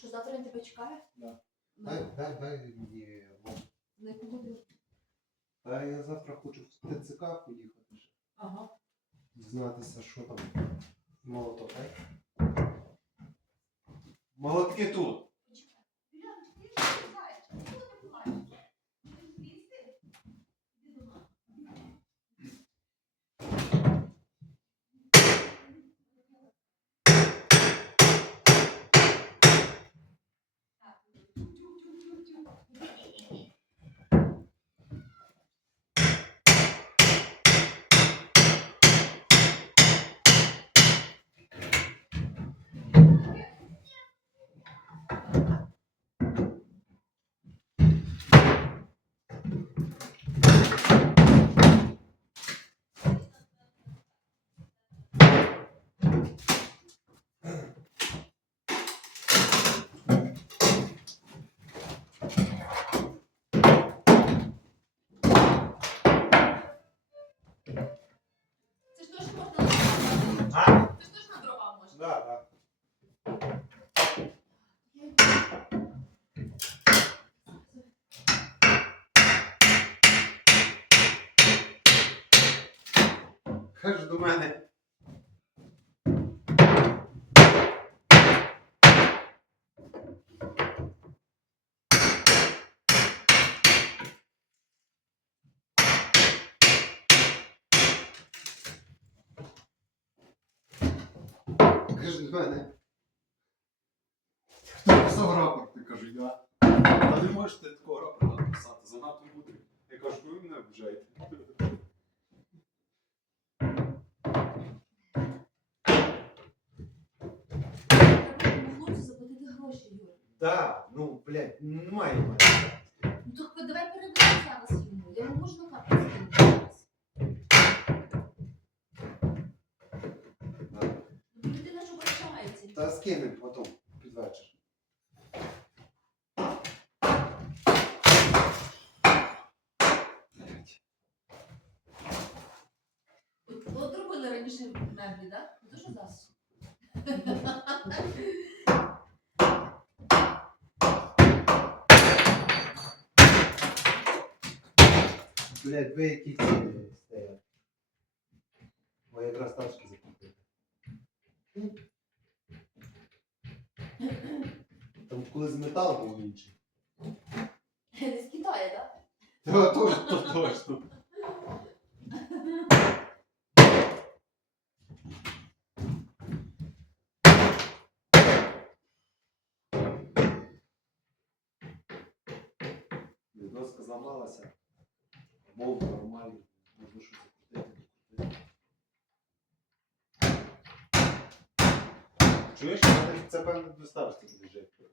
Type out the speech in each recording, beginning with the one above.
Що завтра він тебе чекає? Да. Ну, Дай мені. на яку годину? Та я завтра хочу в ТЦК поїхати ще. Ага. Дізнатися, що там. Молоток, так? Молотки тут. Почекай. Юляна, ти ж не знаєш, чого ти плачеш? Ти ж злізти? Іди до нас. Так. Це ж теж можна на дрова. А? Це ж теж на дрова можна. Да, да. Кажеш до мене. Кажеш до мене. Хто писав рапорт? Я кажу, я. Та не можете такого рапорта написати, занадто мудрий. Я кажу, ви мене обіжаєте. Треба хлопцю заплатити гроші, Юр. Да, ну, блядь, немає в мене. Ну то давай переведи зараз йому. Я йому можу на карту скинути зараз. Да. Ну, людина ж обращається. Та скинемо потім, під вечір. От робили раніше меблі, так? Не то, що зараз. Блядь, ви які ціни стоять. Бо якраз тачки закупити. Там колись метал був інший. Не з Китаю, так? То точно. Відноска зламалася. Мов нормальний. Можна щось закрутити, докрутити. Чуєш, це певно до старості буде жити.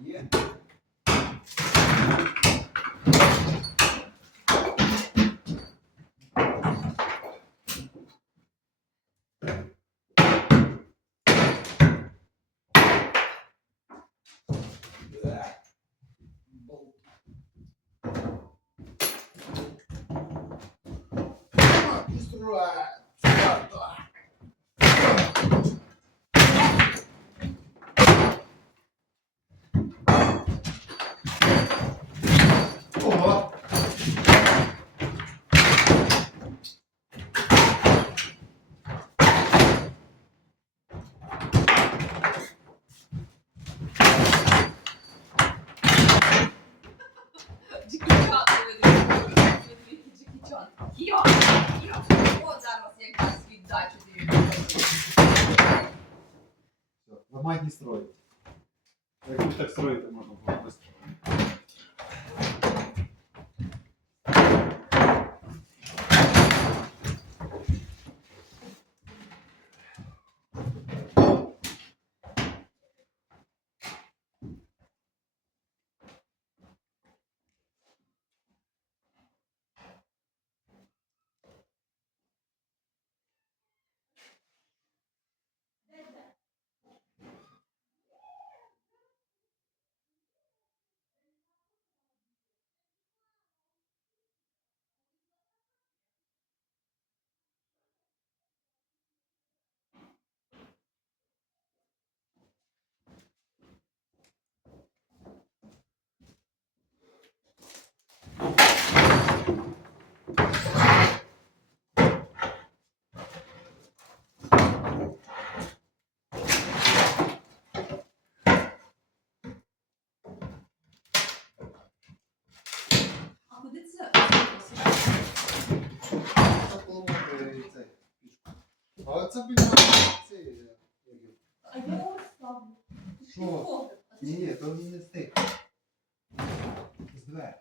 Є. Ого! Джекі Чан, Джекі Чан. Йо! От зараз якраз віддачу тобі. Нормальні строїть. Як ви так строїти можна було швидко. Це поламати цей пічку. А це біля цей. А я його ставлю. Ти ж Що? не погреб. А ти Ні, то не з тих. З двері.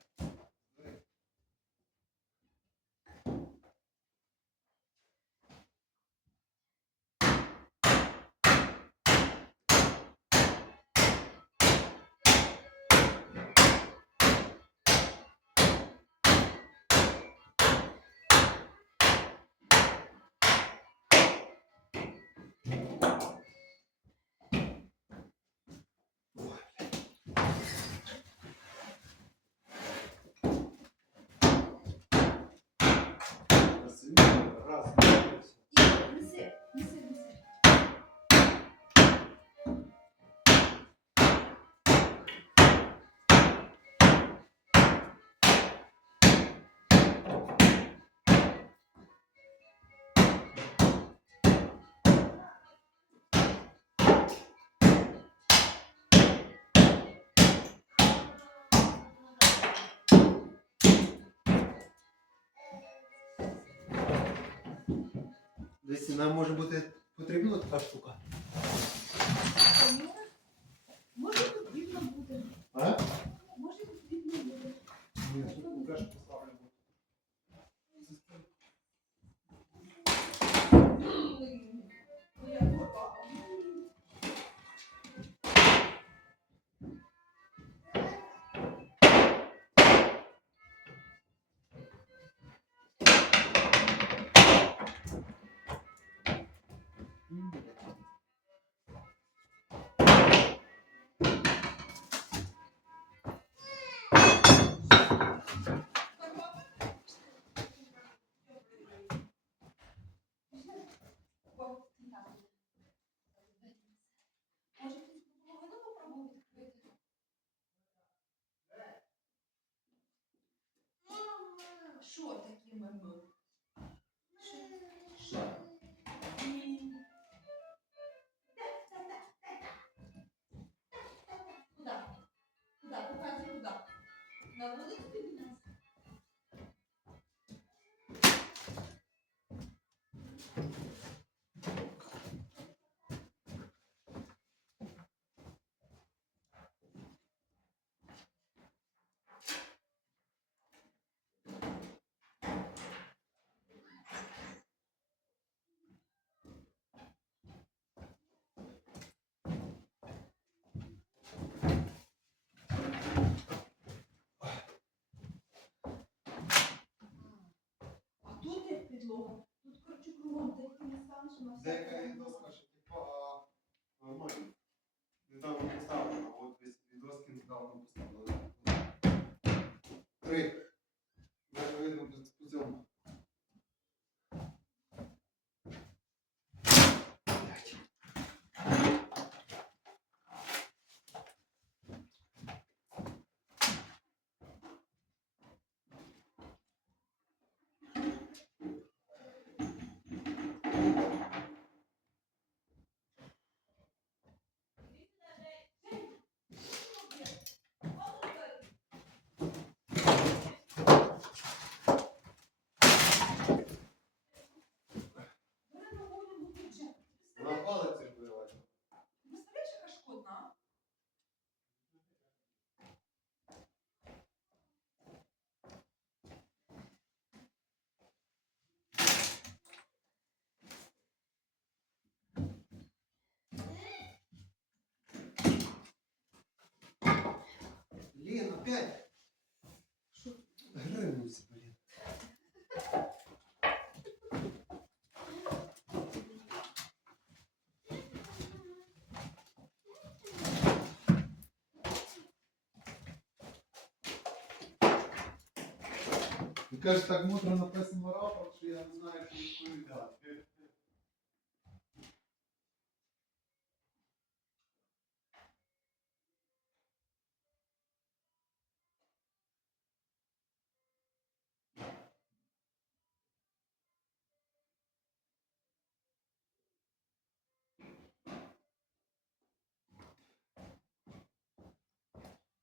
Раз, Ігор, неси, неси, неси. Десь нам може бути потрібна така штука. Може потрібно буде. А? Може потрібно буде. Ні, тут теж поставлю. Моя гора. Може, хтось половину попробує відкрити? Що таке мемо? Що? Куда? Куда? Показуй, куда? На вулицю від нас? А тут як підлога? Тут, коротше, кругом, де ти не станеш на все. Деяка є доска, що типа нормально. Недавно поставлена, а от десь дві доски недавно поставили. Три. Навіть видно по цьому. На палиці вбивати. Представляєш, яка шкодна? Лін, опять. Що? Гримуйся, блін. Він каже, так мудро написано рапорт, що я не знаю, що відповідати.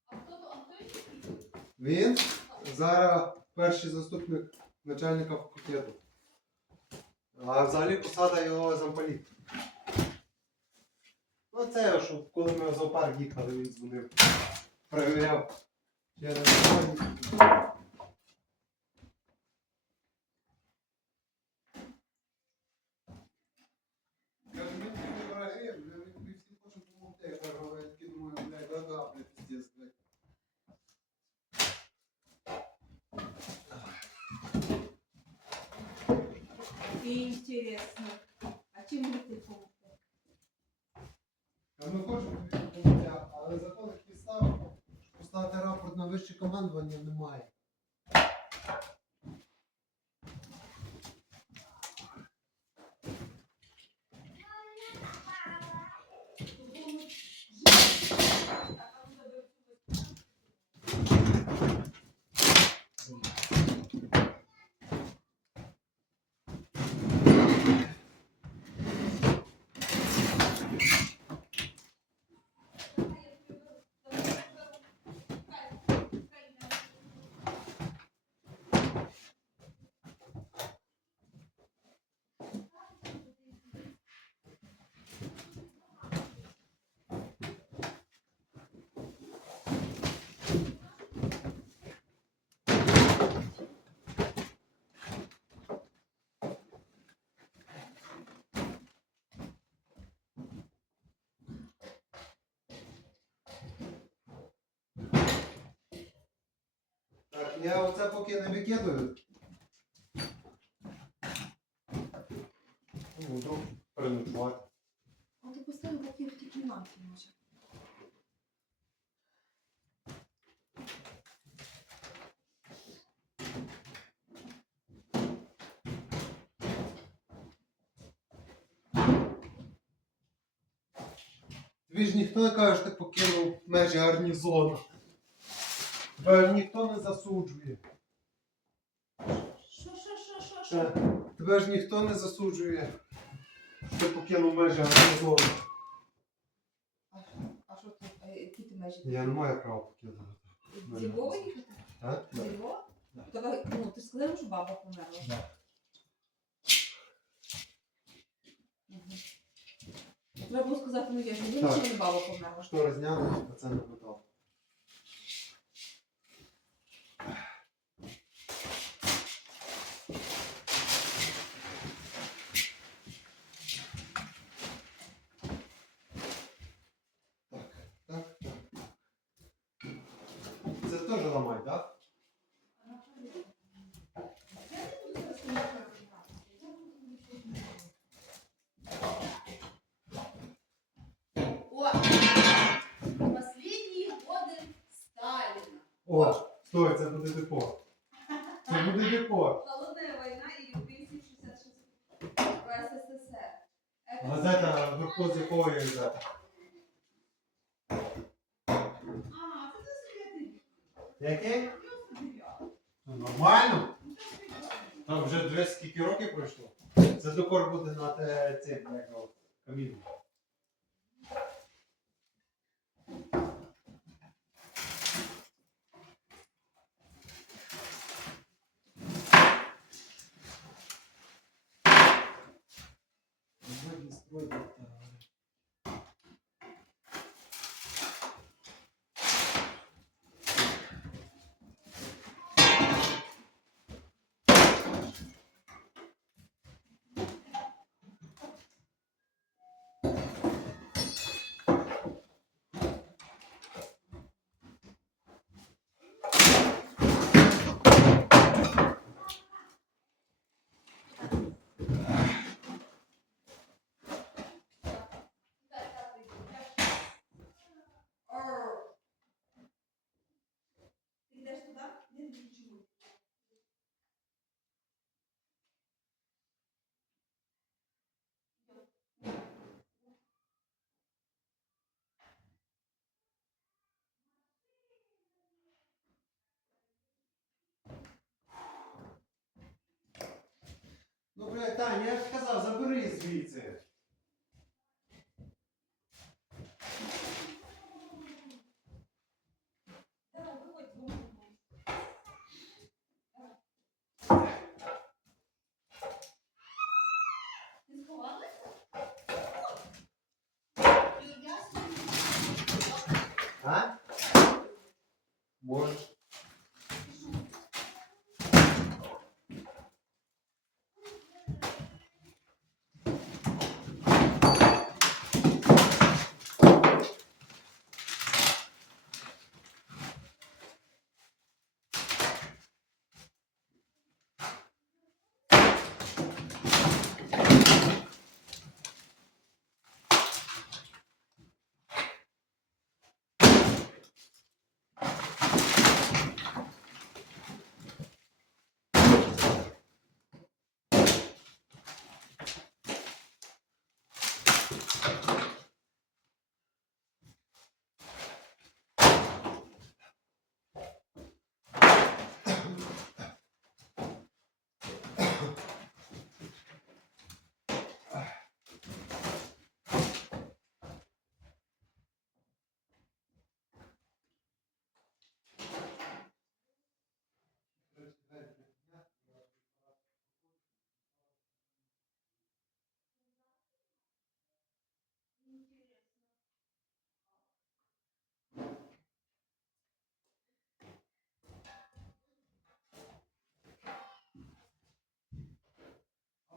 А хто який? Він зараз перший заступник начальника факультету. А взагалі посада його замполіт. Ну це, що коли ми в зоопарк їхали, він дзвонив. Перевіряв. Чи я не знаю. Каже, ми такі враги, ми всі хочемо допомогти. Я кажу, я таки думаю, блядь, да, блядь, пиздец, блядь. І інтересно. А чим ми ти помогти? А ми хочемо тобі допомогти, але законних підстав, щоб поставити рапорт на вище командування, немає. Так, я оце поки не викидаю. Ну, вдруг переночувати. А ти поставив поки в тій кімнаті, може. Тобі ж ніхто не каже, що ти покинув межі гарнізону. Тебе ж ніхто не засуджує. Що? Тебе ж ніхто не засуджує, що ти покинув межі гарнізону. А що ти? Які ти межі? Я не маю права покинути. Зі Львова їхати? Так? Зі Львова? Да. Давай, ну, ти ж сказав, що баба померла. Да. Мгм. Треба було сказати, ну я ж не Так. знаю, що не баба померла. Штори зняли, а це не питав. Так. Це теж ламай, так? О! Последние годы Сталина. О, стой, це буде депо. Це буде депо. Холодная война и репрессии 66 в СССР. Это Газета, верху з якої газета? А, це собі. Яке? Нормально? Там вже 200 скільки років пройшло. Це докор буде на цей камін. Ти йдеш туди? Не чому. Ну, блядь, Таня, я ж казав, забери звідси. Давай, виходь, А? Можеш.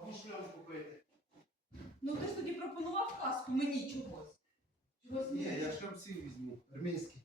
Або шльом купити. Ну ти ж тоді пропонував казку мені чогось. Чогось Ні, мені. я шльом свій візьму. Армійський.